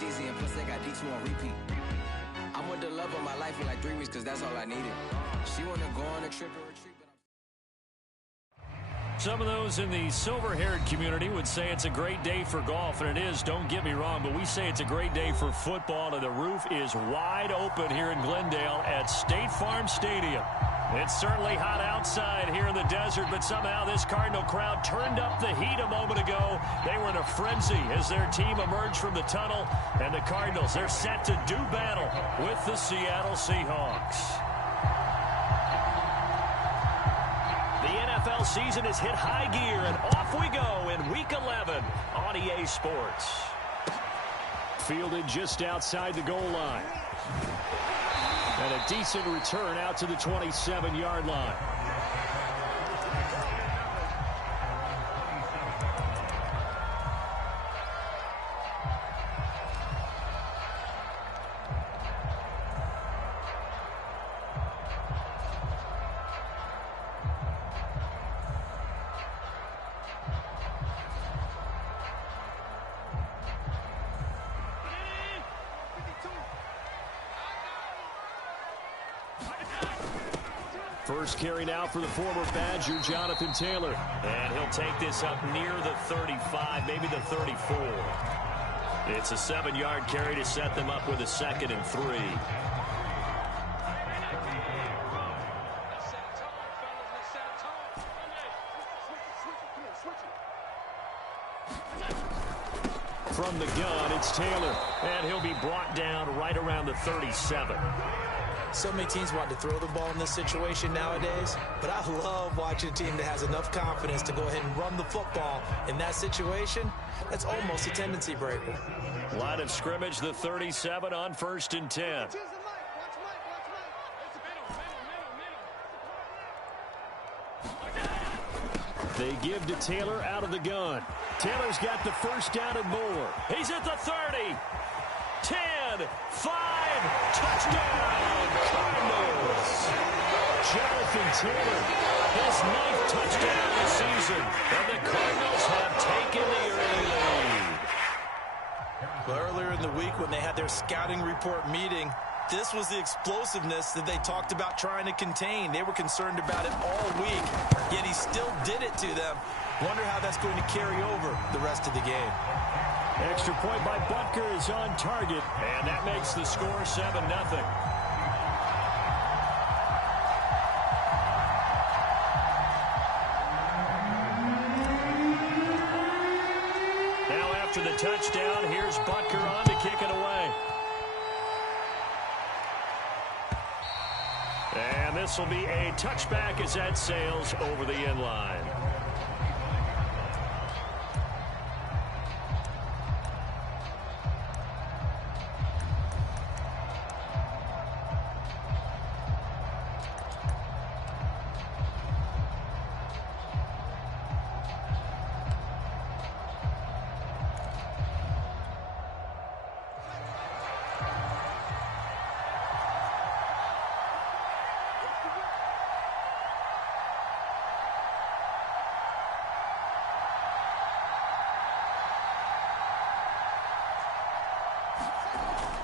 cheesy, and plus they got D2 on repeat. I'm with the love of my life for like 3 weeks, cause that's all I needed. She wanna go on a trip or retreat, but some of those in the silver-haired community would say it's a great day for golf, and it is, don't get me wrong, but we say it's a great day for football, and the roof is wide open here in Glendale at State Farm Stadium. It's certainly hot outside here in the desert, but somehow this Cardinal crowd turned up the heat a moment ago. They were in a frenzy as their team emerged from the tunnel, and the Cardinals, they're set to do battle with the Seattle Seahawks. The NFL season has hit high gear, and off we go in Week 11 on EA Sports. Fielded just outside the goal line. And a decent return out to the 27-yard line. First carry now for the former Badger, Jonathan Taylor. And he'll take this up near the 35, maybe the 34. It's a 7-yard carry to set them up with a 2nd and 3. From the gun, it's Taylor. And he'll be brought down right around the 37. So many teams want to throw the ball in this situation nowadays, but I love watching a team that has enough confidence to go ahead and run the football in that situation. That's almost a tendency breaker. Line of scrimmage, the 37 on 1st and 10. They give to Taylor out of the gun. Taylor's got the first down and more. He's at the 30. 10, 5, touchdown, Cardinals. Jonathan Taylor, his 9th touchdown this season, and the Cardinals have taken the early lead. Well, earlier in the week when they had their scouting report meeting, this was the explosiveness that they talked about trying to contain. They were concerned about it all week, yet he still did it to them. Wonder how that's going to carry over the rest of the game. Extra point by Butker is on target, and that makes the score 7-0. Now after the touchdown, here's Butker on to kick it away. And this will be a touchback as that sails over the end line.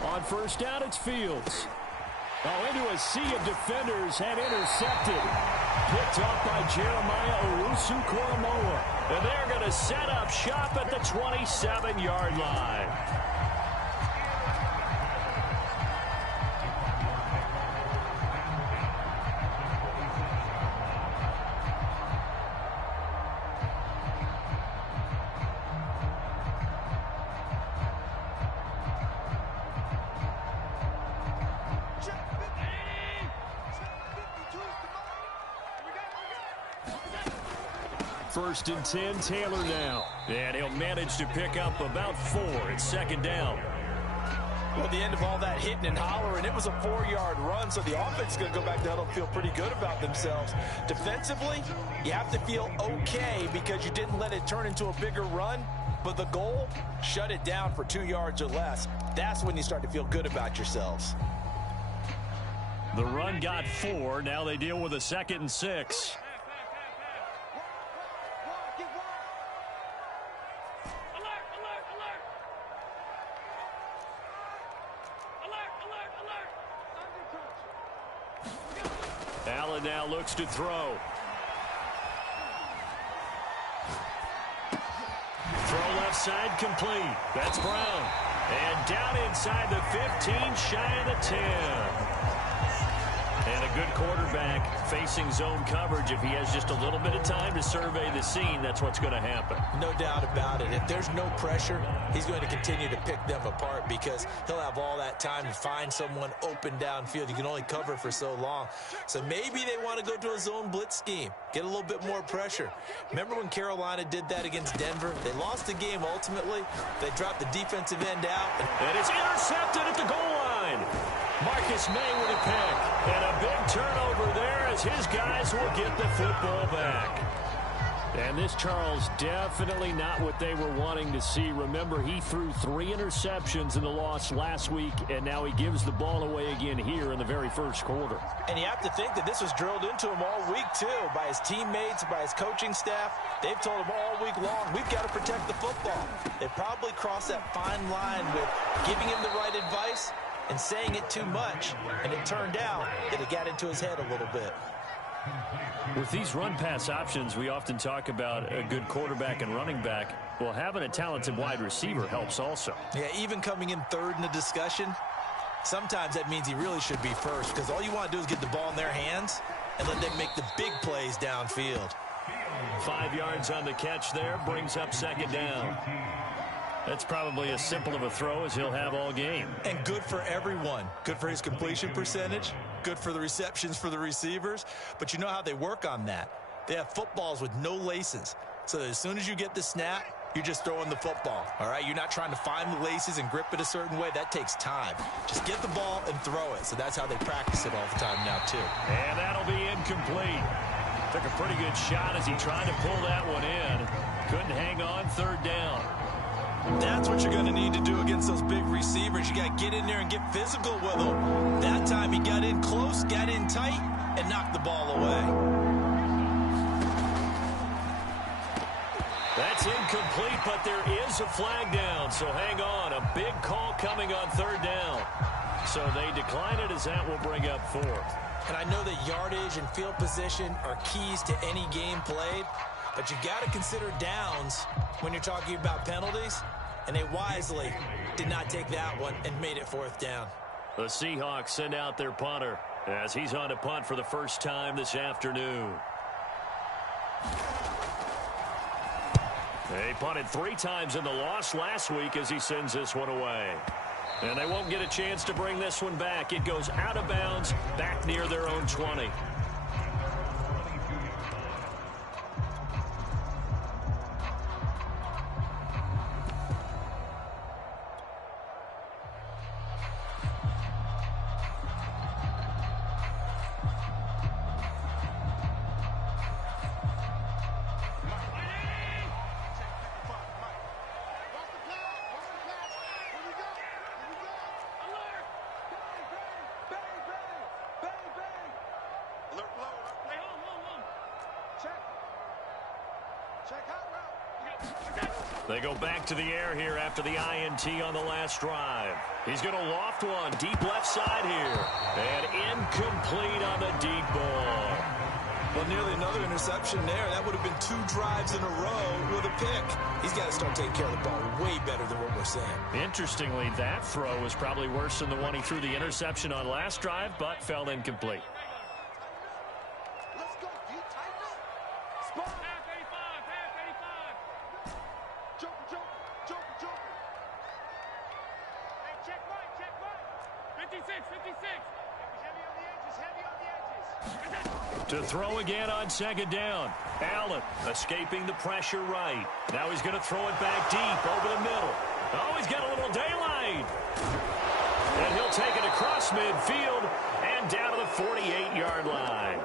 On first down, it's Fields. Oh, into a sea of defenders and intercepted. Picked off by Jeremiah Owusu-Koramoah. And they're going to set up shop at the 27-yard line. First and 10, Taylor now. And he'll manage to pick up about 4. It's 2nd down. Well, at the end of all that hitting and hollering, it was a 4-yard run, so the offense is going to go back to huddle and feel pretty good about themselves. Defensively, you have to feel okay because you didn't let it turn into a bigger run, but the goal, shut it down for 2 yards or less. That's when you start to feel good about yourselves. The run got 4. Now they deal with a 2nd and 6. Allen now looks to throw. Throw left side complete. That's Brown. And down inside the 15, shy of the 10. And a good quarterback facing zone coverage. If he has just a little bit of time to survey the scene, that's what's going to happen. No doubt about it. If there's no pressure, he's going to continue to pick them apart because he'll have all that time to find someone open downfield. You can only cover for so long. So maybe they want to go to a zone blitz scheme, get a little bit more pressure. Remember when Carolina did that against Denver? They lost the game ultimately. They dropped the defensive end out. And it's intercepted at the goal line. Marcus May with a pick. And a big turnover there as his guys will get the football back. And this, Charles, definitely not what they were wanting to see. Remember, he threw 3 interceptions in the loss last week, and now he gives the ball away again here in the very first quarter. And you have to think that this was drilled into him all week, too, by his teammates, by his coaching staff. They've told him all week long, we've got to protect the football. They probably crossed that fine line with giving him the right advice and saying it too much, and it turned out that it got into his head a little bit. With these run-pass options, we often talk about a good quarterback and running back. Well, having a talented wide receiver helps also. Yeah, even coming in third in the discussion, sometimes that means he really should be first because all you want to do is get the ball in their hands and let them make the big plays downfield. 5 yards on the catch there, brings up second down. That's probably as simple of a throw as he'll have all game. And good for everyone. Good for his completion percentage. Good for the receptions for the receivers. But you know how they work on that. They have footballs with no laces. So that as soon as you get the snap, you're just throwing the football. All right? You're not trying to find the laces and grip it a certain way. That takes time. Just get the ball and throw it. So that's how they practice it all the time now, too. And that'll be incomplete. Took a pretty good shot as he tried to pull that one in. Couldn't hang on, third down. That's what you're going to need to do against those big receivers. You got to get in there and get physical with them. That time he got in close, got in tight, and knocked the ball away. That's incomplete, but there is a flag down, so hang on. A big call coming on third down. So they decline it as that will bring up fourth. And I know that yardage and field position are keys to any game played, but you got to consider downs when you're talking about penalties, and they wisely did not take that one and made it fourth down. The Seahawks send out their punter as he's on to punt for the first time this afternoon. They punted 3 times in the loss last week as he sends this one away. And they won't get a chance to bring this one back. It goes out of bounds back near their own 20. They go back to the air here after the INT on the last drive. He's going to loft one deep left side here. And incomplete on the deep ball. Well, nearly another interception there. That would have been 2 drives in a row with a pick. He's got to start taking care of the ball way better than what we're saying. Interestingly, that throw was probably worse than the one he threw the interception on last drive, but fell incomplete. Let's go, D. Tighten up. Spot. Pass 85. Joker. Hey, check right. 56. Heavy on the edges. To throw again on second down. Allen escaping the pressure right. Now he's going to throw it back deep over the middle. Oh, he's got a little daylight. And he'll take it across midfield and down to the 48-yard line.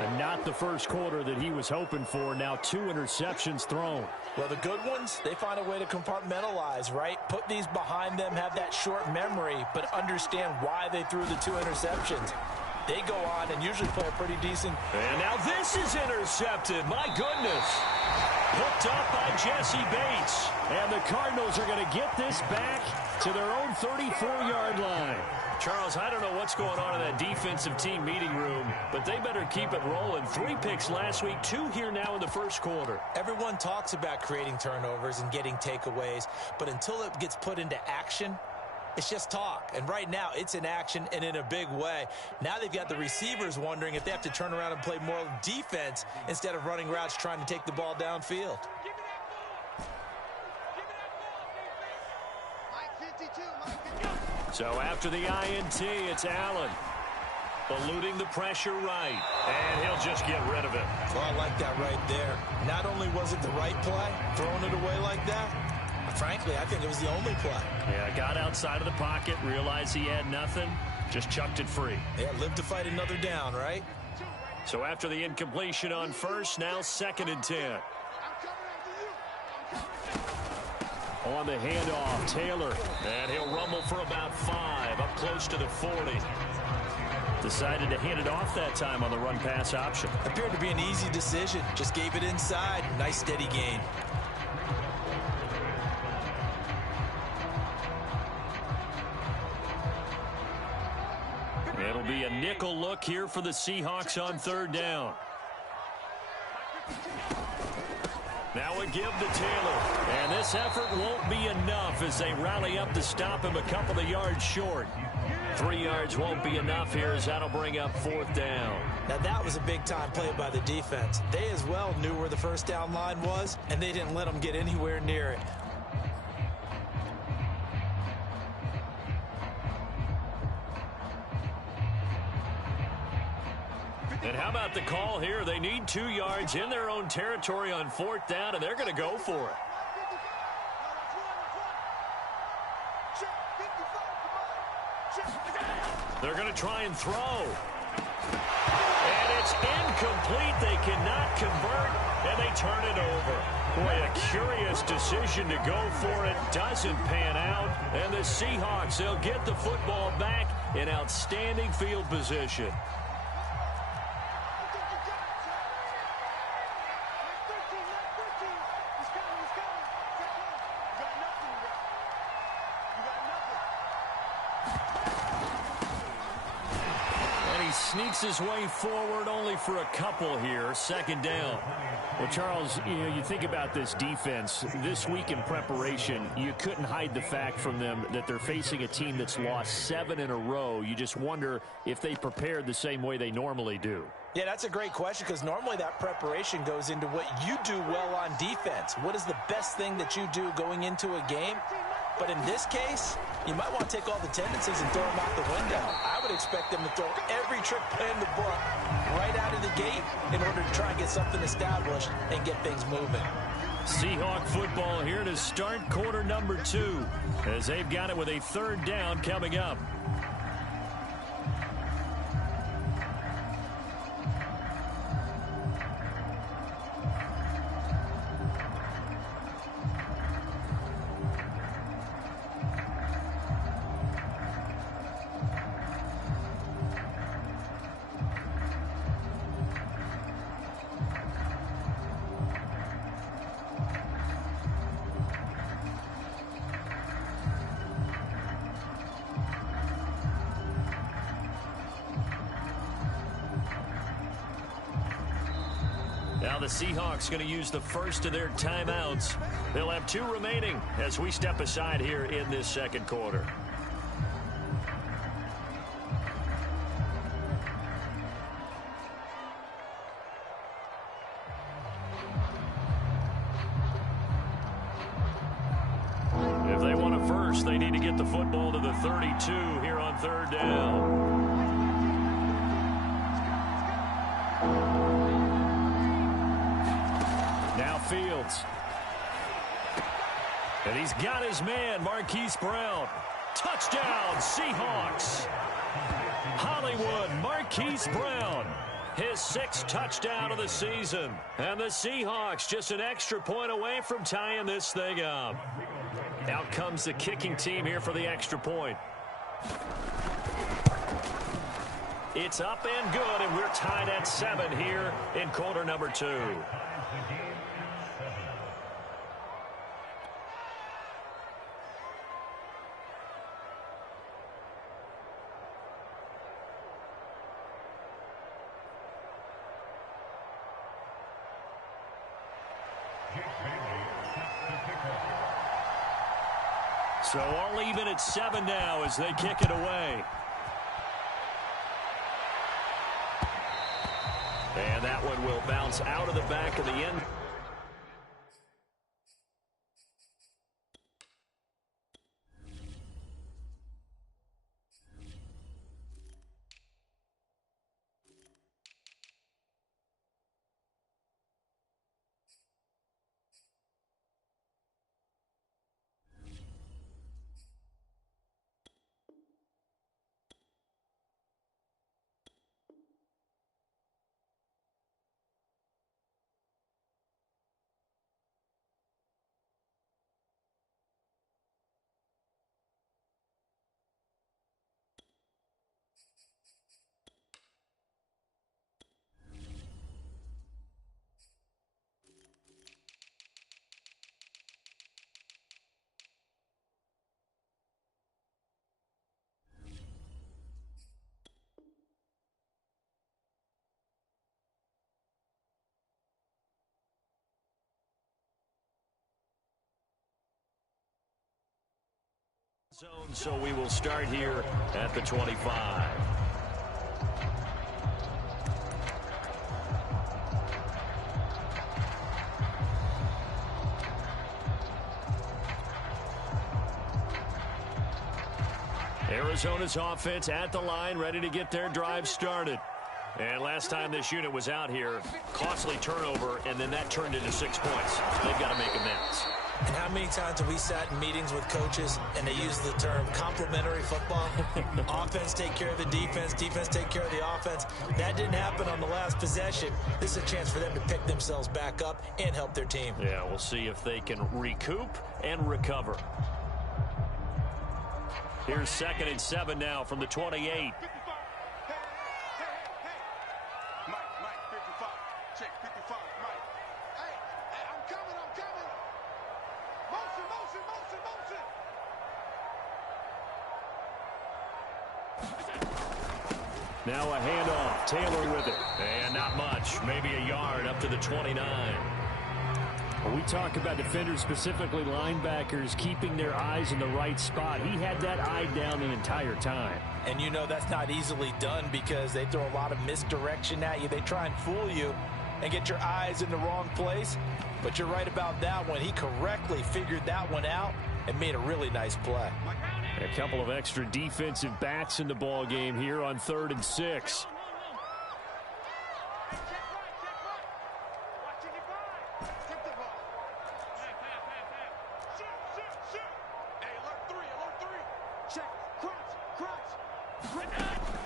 And not the first quarter that he was hoping for. Now 2 interceptions thrown. Well, the good ones, they find a way to compartmentalize, right? Put these behind them, have that short memory, but understand why they threw the 2 interceptions. They go on and usually play a pretty decent. And now this is intercepted. My goodness. Hooked up by Jesse Bates. And the Cardinals are going to get this back to their own 34-yard line. Charles, I don't know what's going on in that defensive team meeting room, but they better keep it rolling. 3 picks last week, 2 here now in the first quarter. Everyone talks about creating turnovers and getting takeaways, but until it gets put into action, it's just talk. And right now, it's in action and in a big way. Now they've got the receivers wondering if they have to turn around and play more defense instead of running routes trying to take the ball downfield. So after the INT, it's Allen. Eluding the pressure right. And he'll just get rid of it. Well, I like that right there. Not only was it the right play, throwing it away like that, frankly, I think it was the only play. Yeah, got outside of the pocket, realized he had nothing, just chucked it free. Yeah, live to fight another down, right? So after the incompletion on first, now 2nd and 10. On the handoff, Taylor. And he'll rumble for about 5, up close to the 40. Decided to hand it off that time on the run-pass option. Appeared to be an easy decision. Just gave it inside. Nice steady gain. It'll be a nickel look here for the Seahawks on 3rd down. Now a give to Taylor. And this effort won't be enough as they rally up to stop him a couple of yards short. 3 yards won't be enough here as that'll bring up 4th down. Now that was a big-time play by the defense. They as well knew where the first down line was, and they didn't let them get anywhere near it. And how about the call here? They need 2 yards in their own territory on 4th down, and they're going to go for it. They're going to try and throw. And it's incomplete. They cannot convert, and they turn it over. Boy, a curious decision to go for it. Doesn't pan out. And the Seahawks, they'll get the football back in outstanding field position. Sneaks his way forward only for a couple here. 2nd down. Well, Charles, you think about this defense. This week in preparation, you couldn't hide the fact from them that they're facing a team that's lost 7 in a row. You just wonder if they prepared the same way they normally do. Yeah, that's a great question because normally that preparation goes into what you do well on defense. What is the best thing that you do going into a game? But in this case, you might want to take all the tendencies and throw them out the window. I would expect them to throw every trick play in the book right out of the gate in order to try and get something established and get things moving. Seahawk football here to start quarter number 2 as they've got it with a 3rd down coming up. Now the Seahawks going to use the first of their timeouts. They'll have 2 remaining as we step aside here in this 2nd quarter. If they want a first, they need to get the football to the 32 here on 3rd down. Fields. And he's got his man, Marquise Brown. Touchdown, Seahawks. Hollywood, Marquise Brown. His 6th touchdown of the season. And the Seahawks just an extra point away from tying this thing up. Out comes the kicking team here for the extra point. It's up and good, and we're tied at 7 here in quarter number 2. So all even at 7 now as they kick it away. And that one will bounce out of the back of the end. Zone, so we will start here at the 25. Arizona's offense at the line, ready to get their drive started. And last time this unit was out here, costly turnover, and then that turned into 6 points. They've got to make amends. And how many times have we sat in meetings with coaches and they use the term complementary football? Offense take care of the defense, defense take care of the offense. That didn't happen on the last possession. This is a chance for them to pick themselves back up and help their team. Yeah, we'll see if they can recoup and recover. Here's 2nd and 7 now from the 28. Now a handoff. Taylor with it. And not much. Maybe a yard up to the 29. Well, we talk about defenders, specifically linebackers, keeping their eyes in the right spot. He had that eye down the entire time. And you know that's not easily done because they throw a lot of misdirection at you. They try and fool you and get your eyes in the wrong place. But you're right about that one. He correctly figured that one out and made a really nice play. A couple of extra defensive backs in the ball game here on 3rd and 6.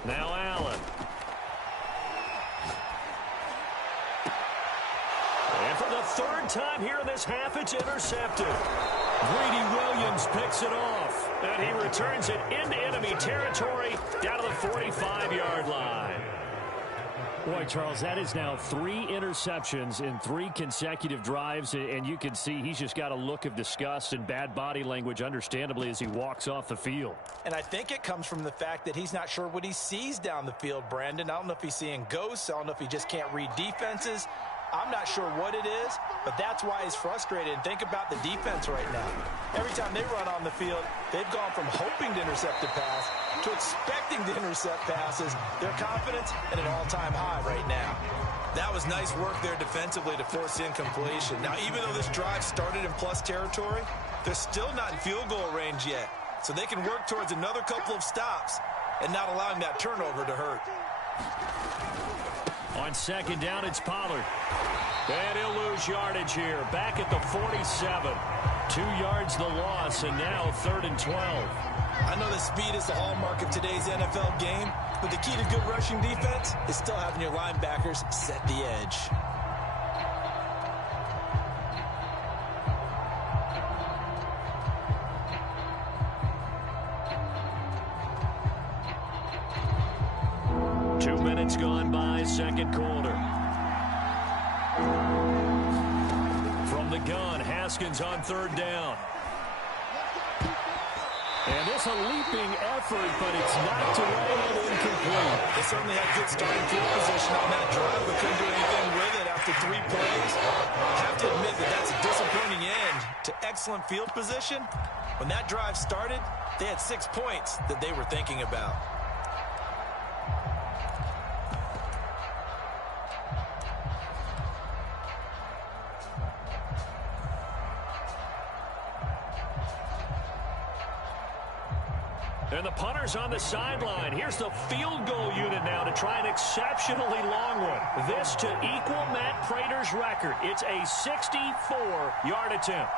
Now Allen. And for the 3rd time here in this half, it's intercepted. Greedy Williams picks it off, and he returns it into enemy territory down to the 45-yard line. Boy, Charles, that is now 3 interceptions in 3 consecutive drives, and you can see he's just got a look of disgust and bad body language, understandably, as he walks off the field. And I think it comes from the fact that he's not sure what he sees down the field, Brandon. I don't know if he's seeing ghosts. I don't know if he just can't read defenses. I'm not sure what it is, but that's why he's frustrated. And think about the defense right now. Every time they run on the field, they've gone from hoping to intercept a pass to expecting to intercept passes. Their confidence at an all-time high right now. That was nice work there defensively to force incompletion. Now, even though this drive started in plus territory, they're still not in field goal range yet. So they can work towards another couple of stops and not allowing that turnover to hurt. On 2nd down, it's Pollard. And he'll lose yardage here. Back at the 47. 2 yards the loss, and now 3rd and 12. I know that speed is the hallmark of today's NFL game, but the key to good rushing defense is still having your linebackers set the edge. Gone by, 2nd quarter. From the gun, Haskins on 3rd down. And this a leaping effort, but it's knocked away and incomplete. They certainly had good starting field position on that drive, but couldn't do anything with it after 3 plays. I have to admit that that's a disappointing end to excellent field position When that drive started, they had 6 points that they were thinking about. And the punter's on the sideline. Here's the field goal unit now to try an exceptionally long one. This to equal Matt Prater's record. It's a 64-yard attempt.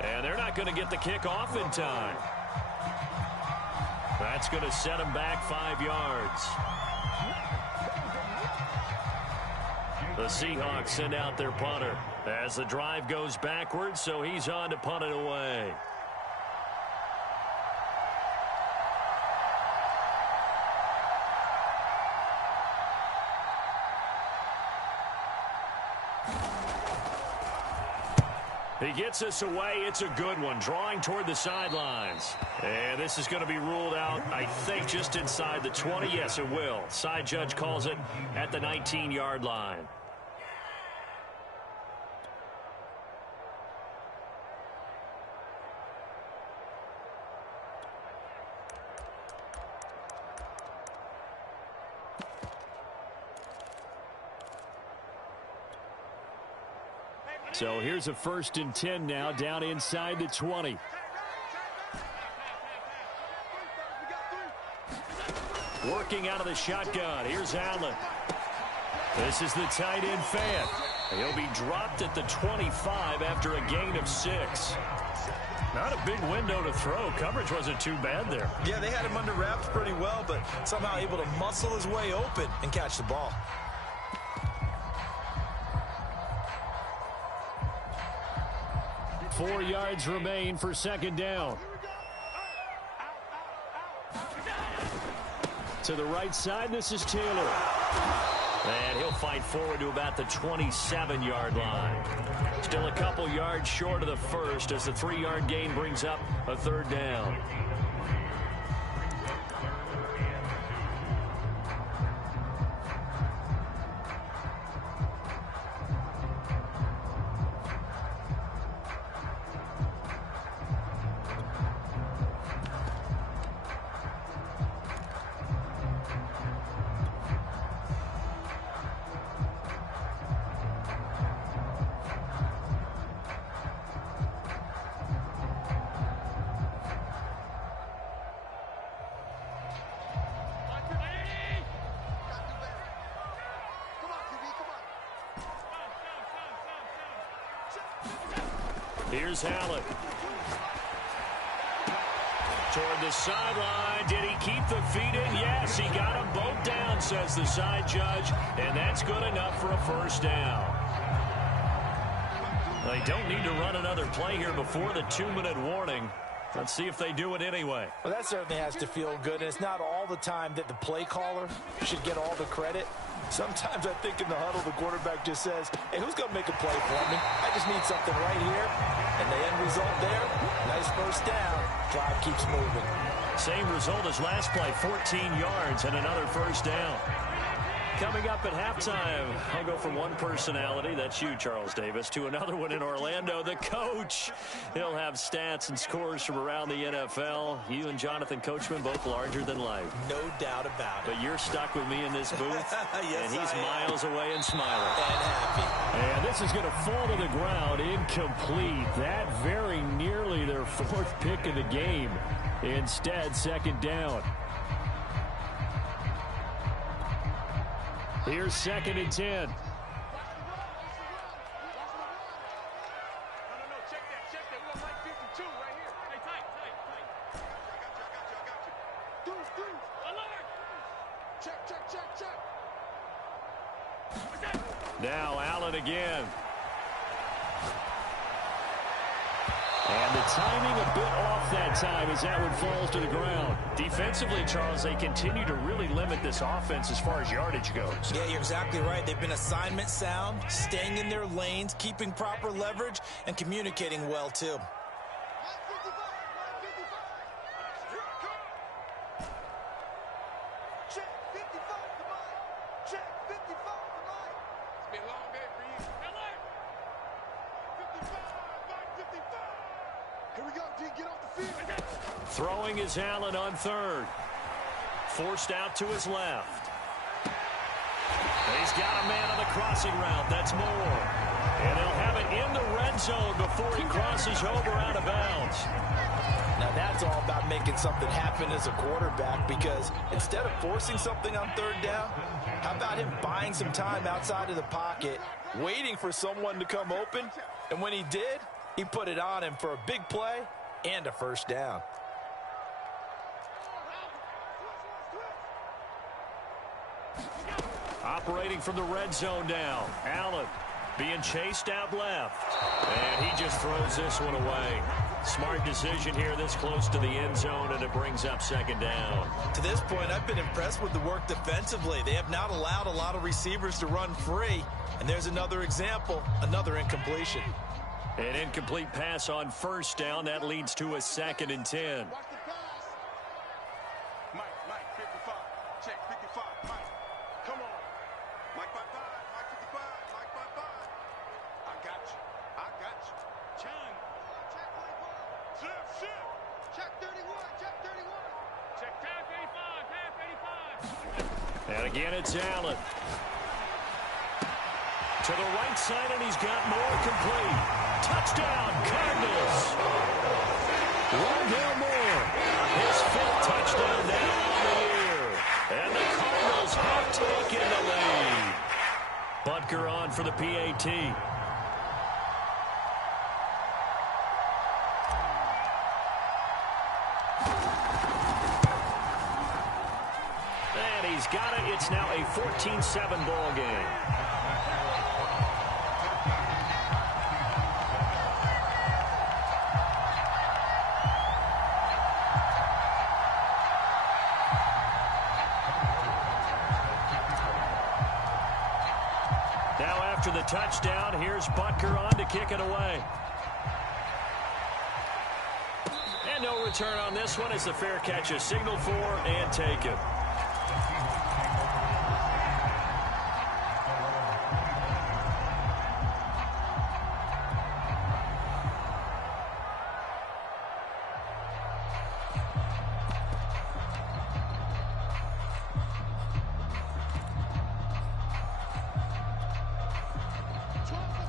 And they're not going to get the kick off in time. That's going to set them back 5 yards. The Seahawks send out their punter as the drive goes backwards, so he's on to punt it away. He gets us away. It's a good one, drawing toward the sidelines. And this is going to be ruled out, I think, just inside the 20. Yes, it will. Side judge calls it at the 19-yard line. So here's a 1st and 10 now, down inside the 20. Working out of the shotgun. Here's Allen. This is the tight end fan. He'll be dropped at the 25 after a gain of 6. Not a big window to throw. Coverage wasn't too bad there. Yeah, they had him under wraps pretty well, but somehow able to muscle his way open and catch the ball. Four yards remain for 2nd down. To the right side, this is Taylor. And he'll fight forward to about the 27-yard line. Still a couple yards short of the first as the 3-yard gain brings up a 3rd down. Here's Allen. Toward the sideline. Did he keep the feet in? Yes, he got them both down, says the side judge. And that's good enough for a 1st down. They don't need to run another play here before the 2-minute warning. Let's see if they do it anyway. Well, that certainly has to feel good. And it's not all the time that the play caller should get all the credit. Sometimes I think in the huddle, the quarterback just says, hey, who's going to make a play for me? I just need something right here. And the end result there, nice 1st down. Drive keeps moving. Same result as last play, 14 yards and another 1st down. Coming up at halftime, I'll go from one personality, that's you, Charles Davis, to another one in Orlando, the coach. He'll have stats and scores from around the NFL. You and Jonathan Coachman, both larger than life. No doubt about it. But you're stuck with me in this booth, yes, and he's miles away and smiling. And happy. And this is going to fall to the ground, incomplete. That very nearly their 4th pick of the game. Instead, 2nd down. Here's 2nd and 10. No, check that. We got Mike 52 right here. Hey, tight. I got you. Alert! Check. Now Allen again. And the timing a bit off that time as that one falls to the ground. Defensively, Charles, they continue to really limit this offense as far as yardage goes. Yeah, you're exactly right. They've been assignment sound, staying in their lanes, keeping proper leverage, and communicating well, too. Throwing is Allen on third. Forced out to his left. He's got a man on the crossing route. That's Moore. And they'll have it in the red zone before he crosses over out of bounds. Now that's all about making something happen as a quarterback, because instead of forcing something on third down, how about him buying some time outside of the pocket, waiting for someone to come open, and when he did, he put it on him for a big play and a first down. Operating from the red zone now. Allen being chased out left. And he just throws this one away. Smart decision here this close to the end zone, and it brings up second down. To this point, I've been impressed with the work defensively. They have not allowed a lot of receivers to run free. And there's another example, another incompletion. An incomplete pass on first down. That leads to a 2nd and 10. Mike, 55. Check, 55. Mike, come on. Mike 55. Mike 55. Mike 55. I got you. Chung. Check 24. Shift. Check 31. Check 31. Check tab 85. Tab 85. And again, it's Allen. To the right side, and he's got more complete. Touchdown, Cardinals. Rondale Moore, his 5th touchdown now on the year. And the Cardinals have taken the lead. Butker on for the PAT. And he's got it. It's now a 14-7 ball game. After the touchdown, here's Butker on to kick it away. And no return on this one as the fair catch is signaled for and taken.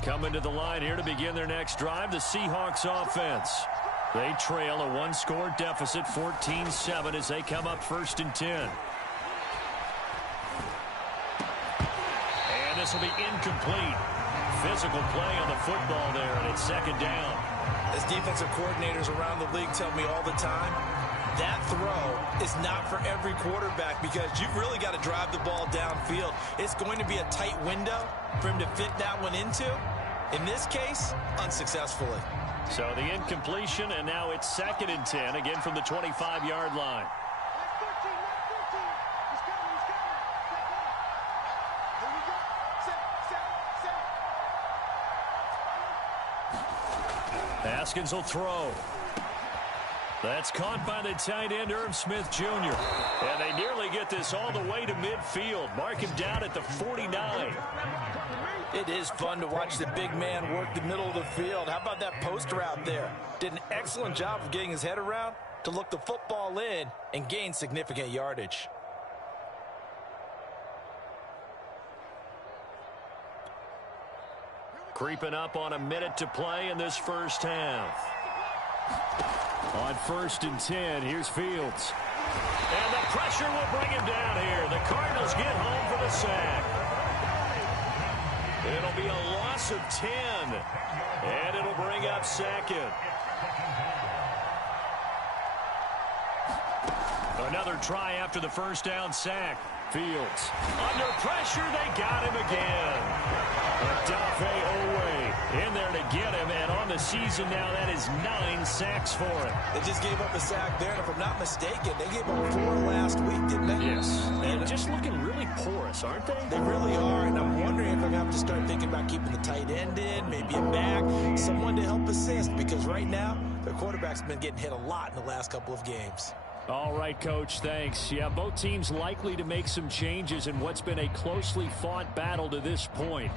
Coming to the line here to begin their next drive, the Seahawks offense. They trail a 1-score deficit, 14-7, as they come up 1st and 10. And this will be incomplete. Physical play on the football there, and it's 2nd down. As defensive coordinators around the league tell me all the time, that throw is not for every quarterback, because you've really got to drive the ball downfield. It's going to be a tight window for him to fit that one into. In this case, unsuccessfully. So the incompletion, and now it's 2nd and 10, again from the 25-yard line. Haskins will throw. That's caught by the tight end, Irv Smith Jr. And they nearly get this all the way to midfield. Mark him down at the 49. It is fun to watch the big man work the middle of the field. How about that post route there? Did an excellent job of getting his head around to look the football in and gain significant yardage. Creeping up on a minute to play in this first half. On 1st and 10, here's Fields. And the pressure will bring him down here. The Cardinals get home for the sack. It'll be a loss of 10. And it'll bring up 2nd. Another try after the first down sack. Fields. Under pressure, they got him again. Dafe Owe in there to get him, and on the season now, that is 9 sacks for him. They just gave up a sack there, and if I'm not mistaken, they gave up 4 last week, didn't they? Yes. And just looking really porous, aren't they? They really are, and I'm wondering if I'm going to have to start thinking about keeping the tight end in, maybe a back, someone to help assist, because right now, their quarterback's been getting hit a lot in the last couple of games. All right, Coach, thanks. Yeah, both teams likely to make some changes in what's been a closely fought battle to this point.